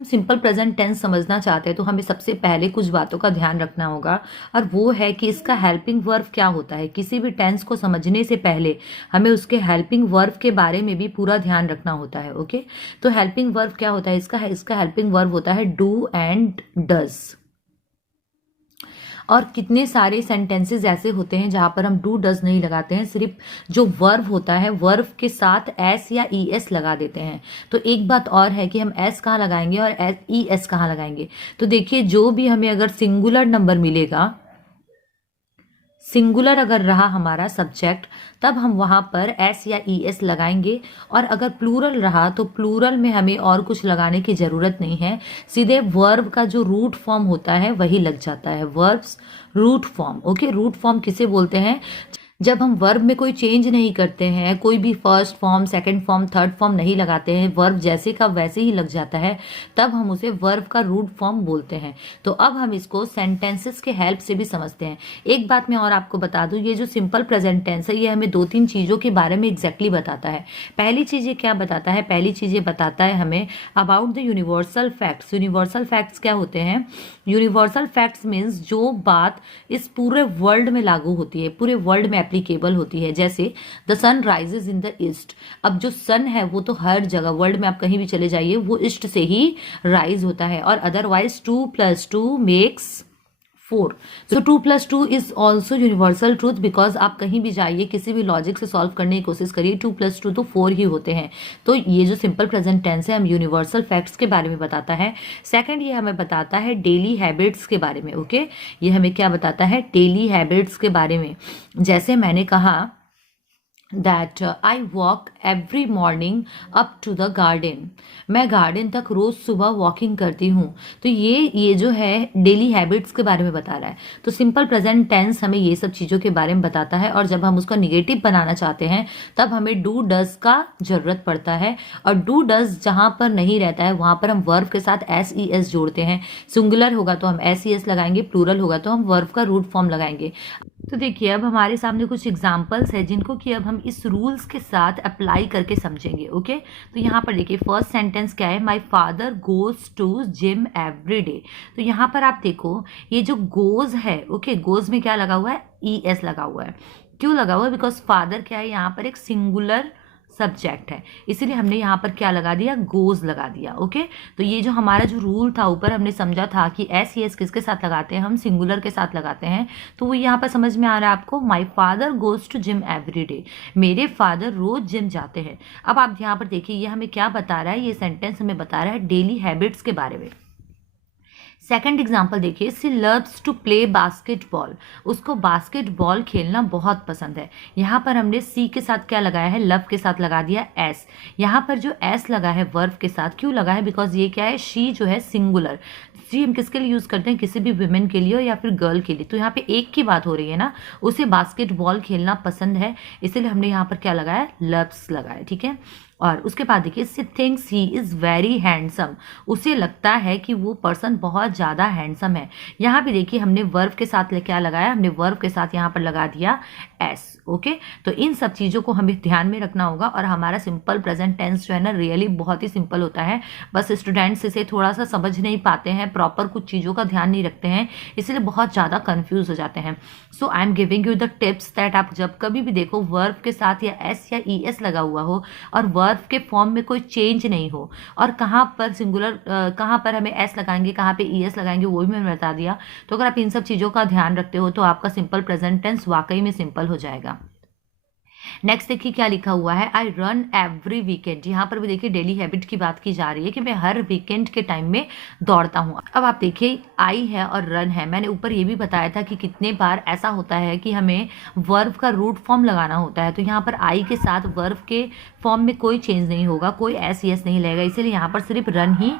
Simple present tense समझना चाहते हैं तो हमें सबसे पहले कुछ बातों का ध्यान रखना होगा, और वो है कि इसका हेल्पिंग वर्ब क्या होता है। किसी भी टेंस को समझने से पहले हमें उसके हेल्पिंग वर्ब के बारे में भी पूरा ध्यान रखना होता है। ओके, तो हेल्पिंग वर्ब क्या होता है, इसका हेल्पिंग वर्ब होता है डू एंड डज। और कितने सारे सेंटेंसेस ऐसे होते हैं जहां पर हम डू डज नहीं लगाते हैं, सिर्फ जो वर्ब होता है वर्ब के साथ एस या ई एस लगा देते हैं। तो एक बात और है कि हम एस कहाँ लगाएंगे और ई एस कहाँ लगाएंगे। तो देखिए, जो भी हमें अगर सिंगुलर नंबर मिलेगा, सिंगुलर अगर रहा हमारा सब्जेक्ट, तब हम वहां पर एस या ई एस लगाएंगे। और अगर प्लूरल रहा तो प्लूरल में हमें और कुछ लगाने की जरूरत नहीं है, सीधे वर्ब का जो रूट फॉर्म होता है वही लग जाता है, verbs root form. Okay, root form किसे बोलते हैं? जब हम वर्ब में कोई चेंज नहीं करते हैं, कोई भी first form, second form, third form नहीं लगाते हैं, वर्ब जैसे का वैसे ही लग जाता है, तब हम उसे वर्ब का रूट फॉर्म बोलते हैं। तो अब हम इसको सेंटेंसेस के हेल्प से भी समझते हैं। एक बात मैं और आपको बता दूं, ये जो सिंपल प्रेजेंट टेंस है ये हमें दो तीन चीजों के बारे में एग्जैक्टली बताता है। पहली चीज ये क्या बताता है? पहली चीज ये बताता है हमें about the universal facts. Universal facts क्या होते हैं? यूनिवर्सल फैक्ट्स मीन्स जो बात इस पूरे वर्ल्ड में लागू होती है, पूरे वर्ल्ड में एप्लीकेबल होती है। जैसे the sun rises in the east. अब जो सन है वो तो हर जगह वर्ल्ड में आप कहीं भी चले जाइए वो ईस्ट से ही राइज होता है। और otherwise 2+2 makes 4। So 2+2 is also universal truth, because आप कहीं भी जाइए, किसी भी लॉजिक से सॉल्व करने की कोशिश करिए, 2+2 तो 4 ही होते हैं। तो ये जो सिंपल प्रेजेंट टेंस है हम यूनिवर्सल फैक्ट्स के बारे में बताता है। सेकंड, ये हमें बताता है डेली हैबिट्स के बारे में। ओके, ये हमें क्या बताता है? डेली हैबिट्स के बारे में। जैसे मैंने कहा that I walk every morning up to the garden. मैं गार्डन तक रोज सुबह वॉकिंग करती हूँ। तो ये जो है डेली हैबिट्स के बारे में बता रहा है। तो सिंपल प्रेजेंट टेंस हमें ये सब चीजों के बारे में बताता है। और जब हम उसका निगेटिव बनाना चाहते हैं तब हमें डू डज का जरूरत पड़ता है। और डू डज जहां पर नहीं रहता है वहां पर हम वर्ब के साथ एस ई एस जोड़ते हैं। सिंगुलर होगा तो हम एस ई एस लगाएंगे, प्लूरल होगा तो हम वर्ब का रूट फॉर्म लगाएंगे। तो देखिए, अब हमारे सामने कुछ एग्जाम्पल्स है जिनको कि अब हम इस रूल्स के साथ अप्लाई करके समझेंगे। ओके, तो यहाँ पर देखिए फर्स्ट सेंटेंस क्या है? My father goes to gym every day. तो यहाँ पर आप देखो ये जो गोज है, ओके, गोज में क्या लगा हुआ है? ई एस लगा हुआ है। क्यों लगा हुआ है? बिकॉज फादर क्या है, यहाँ पर एक सिंगुलर सब्जेक्ट है, इसीलिए हमने यहाँ पर क्या लगा दिया? गोज लगा दिया। ओके, तो ये जो हमारा जो रूल था ऊपर हमने समझा था कि एस एस किसके साथ लगाते हैं? हम सिंगुलर के साथ लगाते हैं। तो वो यहाँ पर समझ में आ रहा है आपको? My father goes to gym every day. मेरे फादर रोज जिम जाते हैं। अब आप यहाँ पर देखिए ये हमें क्या बता रहा है? ये सेंटेंस हमें बता रहा है डेली हैबिट्स के बारे में। सेकंड एग्जाम्पल देखिए, सी लव्स टू प्ले बास्केटबॉल। उसको बास्केटबॉल खेलना बहुत पसंद है। यहाँ पर हमने सी के साथ क्या लगाया है? लव के साथ लगा दिया एस। यहाँ पर जो एस लगा है वर्ब के साथ, क्यों लगा है? बिकॉज ये क्या है? शी जो है सिंगुलर। सी हम किसके लिए यूज करते हैं? किसी भी वुमेन के लिए या फिर गर्ल के लिए। तो यहाँ पे एक की बात हो रही है ना, उसे बास्केटबॉल खेलना पसंद है, इसीलिए हमने यहाँ पर क्या लगाया? लव्स लगाया। ठीक है, और उसके बाद देखिए she thinks he is very handsome. उसे लगता है कि वो पर्सन बहुत ज़्यादा हैंडसम है। यहाँ पे देखिए हमने वर्ब के साथ क्या लगाया? हमने वर्ब के साथ यहाँ पर लगा दिया एस। ओके, तो इन सब चीज़ों को हमें ध्यान में रखना होगा। और हमारा सिंपल प्रेजेंट टेंस जो है ना रियली बहुत ही सिंपल होता है, बस स्टूडेंट्स इसे थोड़ा सा समझ नहीं पाते हैं, प्रॉपर कुछ चीज़ों का ध्यान नहीं रखते हैं, इसलिए बहुत ज़्यादा कन्फ्यूज हो जाते हैं। So I am giving you the tips that आप जब कभी भी देखो वर्ब के साथ या एस या ई एस लगा हुआ हो और वर्ब के फॉर्म में कोई चेंज नहीं हो, और कहाँ पर सिंगुलर कहाँ पर हमें एस लगाएंगे, कहाँ पे ई एस लगाएंगे, वो भी मैंने बता दिया। तो अगर आप इन सब चीज़ों का ध्यान रखते हो तो आपका सिंपल प्रेजेंट टेंस वाकई में सिंपल हो जाएगा। नेक्स्ट देखिए क्या लिखा हुआ है? I run every weekend. यहाँ पर भी देखिए डेली हैबिट की बात की जा रही है कि मैं हर वीकेंड के टाइम में दौड़ता हूँ। अब आप देखिए आई है और रन है। मैंने ऊपर ये भी बताया था कि कितने बार ऐसा होता है कि हमें वर्ब का रूट फॉर्म लगाना होता है। तो यहाँ पर आई के साथ वर्ब के फॉर्म में कोई चेंज नहीं होगा, कोई एस यस नहीं लगेगा, इसीलिए यहाँ पर सिर्फ रन ही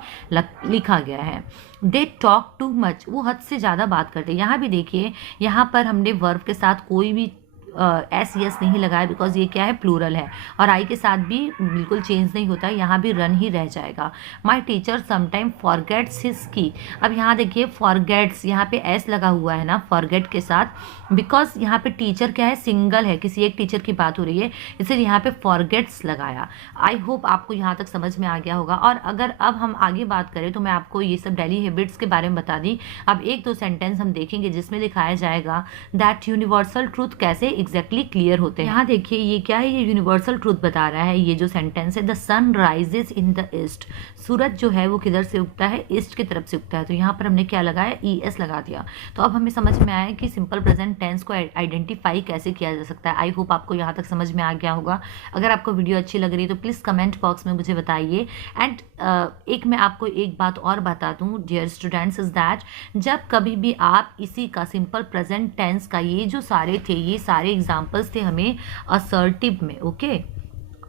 लिखा गया है। They talk too much. वो हद से ज़्यादा बात करते हैं। यहाँ भी देखिए यहाँ पर हमने वर्ब के साथ कोई भी एस यस नहीं लगाया, बिकॉज ये क्या है, प्लूरल है, और आई के साथ भी बिल्कुल चेंज नहीं होता है, यहाँ भी रन ही रह जाएगा। My teacher sometime forgets his की। अब यहाँ देखिए फॉरगेट्स, यहाँ पे एस लगा हुआ है ना फॉरगेट के साथ, बिकॉज यहाँ पे टीचर क्या है, सिंगल है, किसी एक टीचर की बात हो रही है, इसलिए यहाँ पे फॉरगेट्स लगाया। आई होप आपको यहाँ तक समझ में आ गया होगा। और अगर अब हम आगे बात करें तो मैं आपको ये सब डेली हैबिट्स के बारे में बता दी। अब एक दो सेंटेंस हम देखेंगे जिसमें दिखाया जाएगा दैट यूनिवर्सल ट्रूथ कैसे एग्जैक्टली क्लियर होते हैं। यहाँ देखिए ये क्या है, ये यूनिवर्सल ट्रूथ बता रहा है। ये जो सेंटेंस है, the sun rises in the east, सूरज जो है वो किधर से उगता है, ईस्ट की तरफ से उगता है। तो यहाँ पर हमने क्या लगाया, ई एस लगा दिया। तो अब हमें समझ में आया कि सिंपल प्रेजेंट टेंस को आइडेंटिफाई कैसे किया जा सकता है। आई होप आपको यहाँ तक समझ में आ गया होगा। अगर आपको वीडियो अच्छी लग रही है तो प्लीज़ कमेंट बॉक्स में मुझे बताइए। एंड एक मैं आपको एक बात और बता दूँ डियर स्टूडेंट्स, इज दैट जब कभी भी आप इसी का सिंपल प्रेजेंट टेंस का ये जो सारे थे, ये सारे एग्जाम्पल्स थे हमें असर्टिव में, ओके।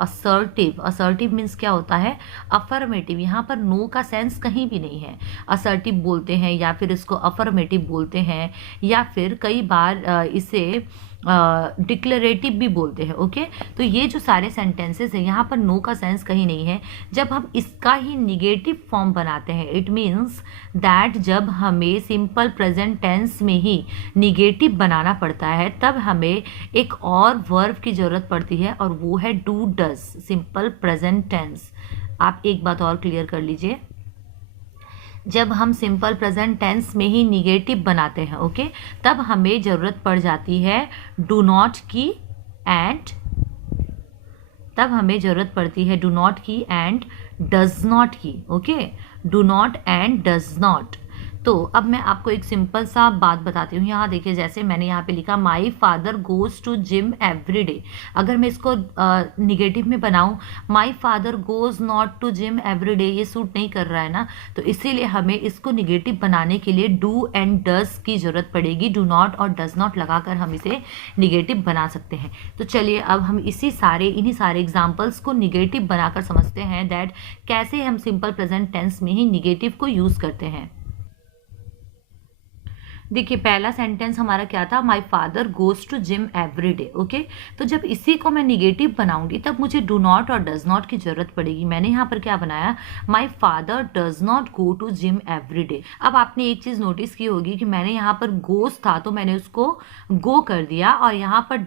असर्टिव मीन्स क्या होता है, अफर्मेटिव। यहाँ पर नो का सेंस कहीं भी नहीं है। असर्टिव बोलते हैं या फिर इसको अफर्मेटिव बोलते हैं, या फिर कई बार इसे डिक्लेरेटिव भी बोलते हैं, ओके। तो ये जो सारे सेंटेंसेस हैं, यहाँ पर नो का सेंस कहीं नहीं है। जब हम इसका ही निगेटिव फॉर्म बनाते हैं, इट मीन्स दैट जब हमें सिंपल प्रेजेंट टेंस में ही निगेटिव बनाना पड़ता है, तब हमें एक और वर्ब की ज़रूरत पड़ती है, और वो है do does, simple present tense. आप एक बात और क्लियर कर लीजिए, जब हम सिंपल प्रेजेंट टेंस में ही निगेटिव बनाते हैं, ओके, तब हमें ज़रूरत पड़ जाती है डू नॉट की एंड, तब हमें ज़रूरत पड़ती है डू नॉट की एंड डज नॉट की, okay. Do not and does not. तो अब मैं आपको एक सिंपल सा बात बताती हूँ। यहाँ देखिए, जैसे मैंने यहाँ पे लिखा my father goes to gym every day. अगर मैं इसको निगेटिव में बनाऊँ, my father goes not to gym every day, ये सूट नहीं कर रहा है ना। तो इसीलिए हमें इसको निगेटिव बनाने के लिए डू एंड डज की ज़रूरत पड़ेगी। डू नॉट और डज नॉट लगाकर हम इसे निगेटिव बना सकते हैं। तो चलिए अब हम इन्हीं सारे एग्जाम्पल्स को निगेटिव बनाकर समझते हैं दैट कैसे हम सिंपल प्रेजेंट टेंस में ही निगेटिव को यूज़ करते हैं। देखिए पहला सेंटेंस हमारा क्या था, my father goes to gym every day, okay. तो जब इसी को मैं निगेटिव बनाऊंगी तब मुझे डू नॉट और डज नॉट की जरूरत पड़ेगी। मैंने यहाँ पर क्या बनाया, my father does not go to gym every day. अब आपने एक चीज़ नोटिस की होगी कि मैंने यहाँ पर गोज था तो मैंने उसको गो कर दिया, और यहाँ पर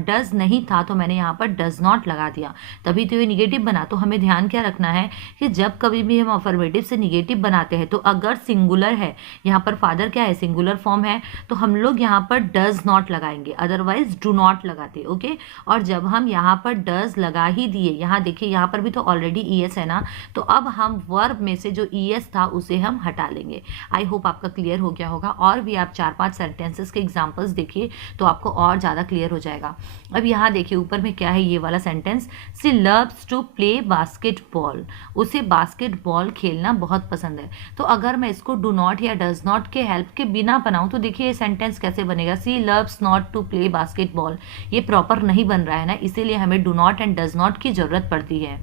डज नहीं था तो मैंने यहाँ पर डज नॉट लगा दिया, तभी तो ये निगेटिव बना। तो हमें ध्यान क्या रखना है कि जब कभी भी हम अफर्मेटिव से निगेटिव बनाते हैं, तो अगर सिंगुलर है, यहाँ पर फादर क्या है, सिंगुलर फॉर्म है, तो हम लोग यहाँ पर डज नॉट लगाएंगे, अदरवाइज डू नॉट लगाते, ओके। और जब हम यहाँ पर डज लगा ही दिए, यहाँ देखिए यहाँ पर भी तो ऑलरेडी ईएस है ना, तो अब हम वर्ब में से जो ईएस था उसे हम हटा लेंगे। आई होप आपका क्लियर हो गया होगा। और भी आप 4-5 सेंटेंसेस के एग्जांपल्स देखिए तो आपको और ज़्यादा क्लियर हो जाएगा। अब यहाँ देखिए ऊपर में क्या है, ये वाला sentence, she loves to play basketball, उसे बास्केटबॉल खेलना बहुत पसंद है। तो अगर मैं इसको डू नॉट या डज नॉट के हेल्प के बिना बनाऊं तो देखिए ये सेंटेंस कैसे बनेगा, she loves not to play basketball. ये प्रॉपर नहीं बन रहा है ना, इसीलिए हमें do not and does not की जरूरत पड़ती है।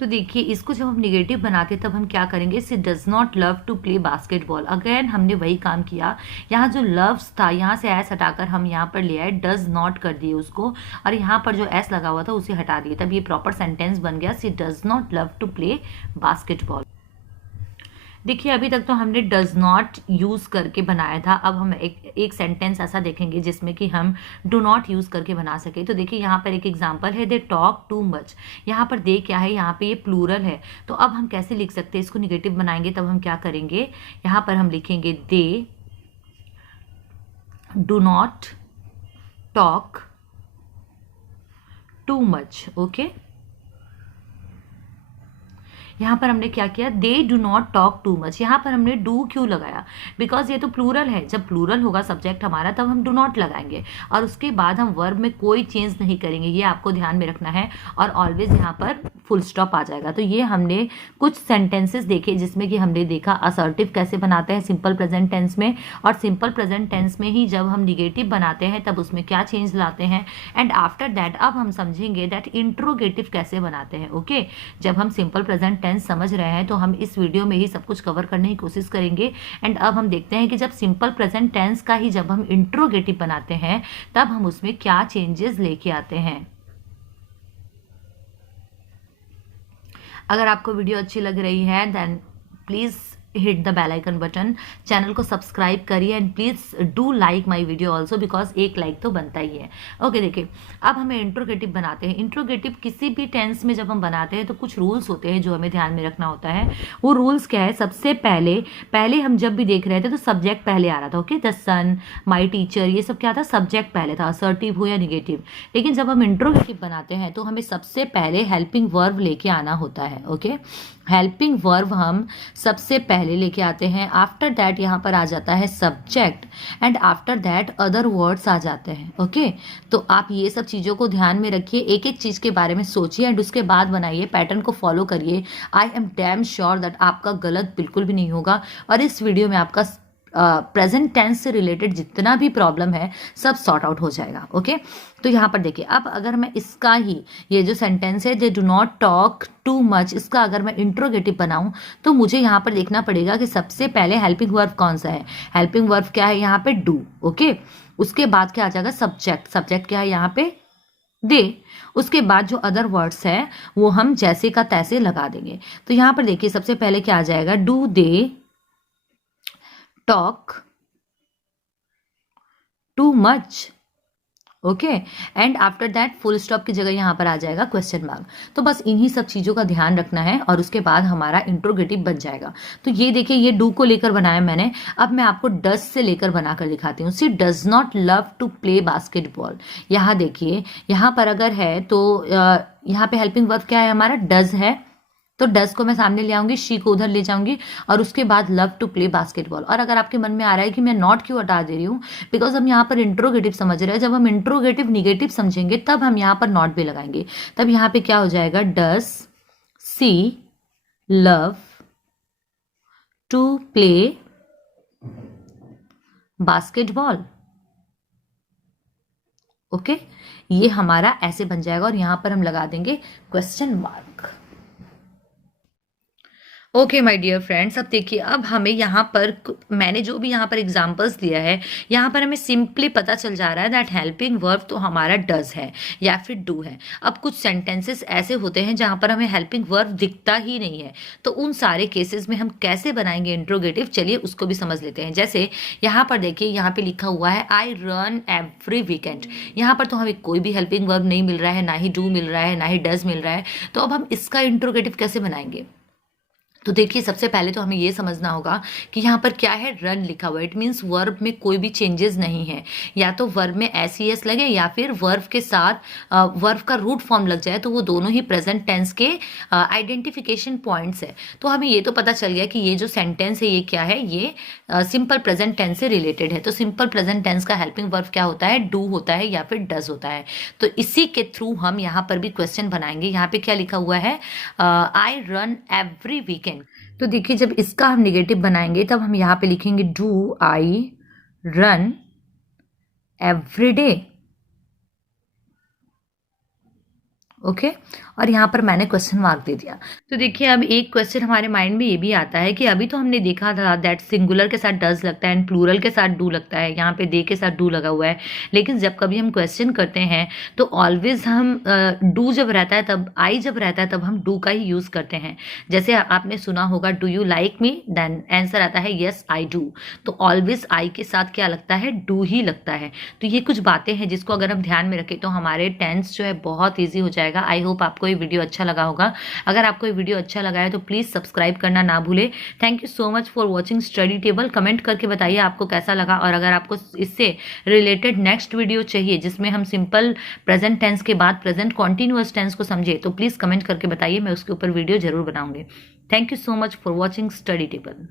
तो देखिए इसको जब हम निगेटिव बनाते तब हम क्या करेंगे, she does not love to play basketball. Again हमने वही काम किया, यहाँ जो लव्स था यहाँ से एस हटाकर हम यहाँ पर ले आए, डज नॉट कर दिए उसको, और यहाँ पर जो एस लगा हुआ था उसे हटा दिए, तब ये प्रॉपर सेंटेंस बन गया, she does not love to play basketball. देखिए अभी तक तो हमने डज नॉट यूज़ करके बनाया था। अब हम एक सेंटेंस ऐसा देखेंगे जिसमें कि हम डू नॉट यूज़ करके बना सके। तो देखिए यहाँ पर एक एग्जांपल है, दे टॉक टू मच। यहाँ पर दे क्या है, यहाँ पे ये प्लूरल है, तो अब हम कैसे लिख सकते हैं, इसको निगेटिव बनाएंगे तब हम क्या करेंगे, यहाँ पर हम लिखेंगे they do not talk too much, okay. यहाँ पर हमने क्या किया, they do not talk too much. यहाँ पर हमने डू क्यों लगाया, बिकॉज ये तो प्लूरल है, जब प्लूरल होगा सब्जेक्ट हमारा तब हम डू नॉट लगाएंगे, और उसके बाद हम वर्ब में कोई चेंज नहीं करेंगे, ये आपको ध्यान में रखना है। और ऑलवेज यहाँ पर फुल स्टॉप आ जाएगा। तो ये हमने कुछ सेंटेंसेस देखे जिसमें कि हमने देखा असर्टिव कैसे बनाते हैं सिंपल प्रेजेंट टेंस में, और सिंपल प्रेजेंट टेंस में ही जब हम निगेटिव बनाते हैं तब उसमें क्या चेंज लाते हैं। एंड आफ्टर दैट अब हम समझेंगे दैट इंट्रोगेटिव कैसे बनाते हैं, ओके। जब हम सिंपल प्रेजेंट टेंस समझ रहे हैं तो हम इस वीडियो में ही सब कुछ कवर करने की कोशिश करेंगे। एंड अब हम देखते हैं कि जब सिंपल प्रेजेंट टेंस का ही जब हम इंट्रोगेटिव बनाते हैं तब हम उसमें क्या चेंजेस लेके आते हैं। अगर आपको वीडियो अच्छी लग रही है then please hit the bell icon button, channel को सब्सक्राइब करिए and please do like my video also because एक लाइक तो बनता ही है। ओके देखिए, अब हमें इंट्रोगेटिव बनाते हैं। इंट्रोगेटिव किसी भी टेंस में जब हम बनाते हैं तो कुछ रूल्स होते हैं जो हमें ध्यान में रखना होता है। वो रूल्स क्या है, सबसे पहले हम जब भी देख रहे थे तो सब्जेक्ट पहले आ रहा था। Okay, the sun, my teacher, ये सब क्या था, सब्जेक्ट पहले था, असर्टिव हो या निगेटिव। लेकिन जब हम इंट्रोगेटिव बनाते हैं तो हमें सबसे पहले हेल्पिंग वर्ब लेके आना होता है। ओके, हेल्पिंग वर्ब हम सबसे पहले लेके आते हैं। आफ्टर दैट यहाँ पर आ जाता है subject and after that other words आ जाते हैं। ओके, तो आप ये सब चीज़ों को ध्यान में रखिए, एक एक चीज़ के बारे में सोचिए एंड उसके बाद बनाइए, पैटर्न को फॉलो करिए। I am damn sure that आपका गलत बिल्कुल भी नहीं होगा और इस वीडियो में आपका प्रेजेंट टेंस से रिलेटेड जितना भी प्रॉब्लम है सब सॉर्ट आउट हो जाएगा। ओके, तो यहाँ पर देखिए, अब अगर मैं इसका ही ये जो सेंटेंस है they do not talk too much, इसका अगर मैं इंट्रोगेटिव बनाऊं तो मुझे यहाँ पर देखना पड़ेगा कि सबसे पहले हेल्पिंग वर्ब कौन सा है। हेल्पिंग वर्ब क्या है यहाँ पे, डू। ओके, उसके बाद क्या आ जाएगा, सब्जेक्ट। सब्जेक्ट क्या है यहाँ पे, दे। उसके बाद जो अदर वर्ड्स है वो हम जैसे का तैसे लगा देंगे। तो यहाँ पर देखिए सबसे पहले क्या आ जाएगा, do they talk too much. Okay, and after that full stop की जगह यहां पर आ जाएगा क्वेश्चन मार्क। तो बस इन्हीं सब चीजों का ध्यान रखना है और उसके बाद हमारा इंट्रोगेटिव बन जाएगा। तो ये देखिए, ये डू को लेकर बनाया मैंने। अब मैं आपको डज से लेकर बनाकर दिखाती हूँ। She does not love to play basketball. यहाँ देखिए, यहाँ पर अगर है तो यहाँ पे हेल्पिंग वर्ब क्या है हमारा, डज है। तो डज को मैं सामने ले आऊंगी, शी को उधर ले जाऊंगी और उसके बाद लव टू प्ले बास्केटबॉल। और अगर आपके मन में आ रहा है कि मैं नॉट क्यों हटा दे रही हूँ, बिकॉज हम यहाँ पर इंट्रोगेटिव समझ रहे हैं। जब हम इंट्रोगेटिव निगेटिव समझेंगे तब हम यहाँ पर नॉट भी लगाएंगे। तब यहाँ पे क्या हो जाएगा, does she love to play basketball. Okay, ये हमारा ऐसे बन जाएगा और यहां पर हम लगा देंगे question mark. Okay my dear friends, अब देखिए, अब हमें यहाँ पर मैंने जो भी यहाँ पर एग्जांपल्स दिया है, यहाँ पर हमें सिंपली पता चल जा रहा है दैट हेल्पिंग वर्ब तो हमारा डज है या फिर डू है। अब कुछ सेंटेंसेस ऐसे होते हैं जहाँ पर हमें हेल्पिंग वर्ब दिखता ही नहीं है, तो उन सारे केसेस में हम कैसे बनाएंगे इंट्रोगेटिव, चलिए उसको भी समझ लेते हैं। जैसे यहाँ पर देखिए, यहाँ पे लिखा हुआ है आई रन एवरी वीकेंड। यहाँ पर तो हमें कोई भी हेल्पिंग वर्ब नहीं मिल रहा है, ना ही डू मिल रहा है, ना ही डज मिल रहा है। तो अब हम इसका इंट्रोगेटिव कैसे बनाएंगे? तो देखिए, सबसे पहले तो हमें ये समझना होगा कि यहाँ पर क्या है, रन लिखा हुआ है। इट मीन्स वर्ब में कोई भी चेंजेस नहीं है। या तो वर्ब में एस लगे या फिर वर्ब के साथ वर्ब का रूट फॉर्म लग जाए, तो वो दोनों ही प्रेजेंट टेंस के आइडेंटिफिकेशन पॉइंट्स है। तो हमें ये तो पता चल गया कि ये जो सेंटेंस है ये क्या है, ये सिंपल प्रेजेंट टेंस से रिलेटेड है। तो सिंपल प्रेजेंट टेंस का हेल्पिंग वर्ब क्या होता है, डू होता है या फिर डज होता है। तो इसी के थ्रू हम यहाँ पर भी क्वेश्चन बनाएंगे। यहाँ पे क्या लिखा हुआ है, आई रन एवरी वीकेंड। तो देखिए, जब इसका हम निगेटिव बनाएंगे तब हम यहाँ पे लिखेंगे do I run every day. Okay, और यहाँ पर मैंने क्वेश्चन मार्क दे दिया। तो देखिए, अब एक क्वेश्चन हमारे माइंड में ये भी आता है कि अभी तो हमने देखा था दैट सिंगुलर के साथ डज लगता है एंड प्लूरल के साथ डू लगता है। यहाँ पे दे के साथ डू लगा हुआ है, लेकिन जब कभी हम क्वेश्चन करते हैं तो ऑलवेज हम डू जब रहता है तब, आई जब रहता है तब हम डू का ही यूज करते हैं। जैसे आपने सुना होगा, do you like me, then answer आता है यस आई डू। तो ऑलवेज आई के साथ क्या लगता है, डू ही लगता है। तो ये कुछ बातें हैं जिसको अगर हम ध्यान में रखें तो हमारे टेंस जो है बहुत ईजी हो जाएगा। आई होप आपको ये वीडियो अच्छा लगा होगा। अगर आपको ये वीडियो अच्छा लगा है तो प्लीज सब्सक्राइब करना ना भूले। Thank you so much for watching study table. Comment करके बताइए आपको कैसा लगा, और अगर आपको इससे रिलेटेड नेक्स्ट वीडियो चाहिए जिसमें हम सिंपल प्रेजेंट टेंस के बाद प्रेजेंट कॉन्टिन्यूअस टेंस को समझे, तो प्लीज कमेंट करके बताइए, मैं उसके ऊपर वीडियो जरूर बनाऊंगी। Thank you so much for watching study table.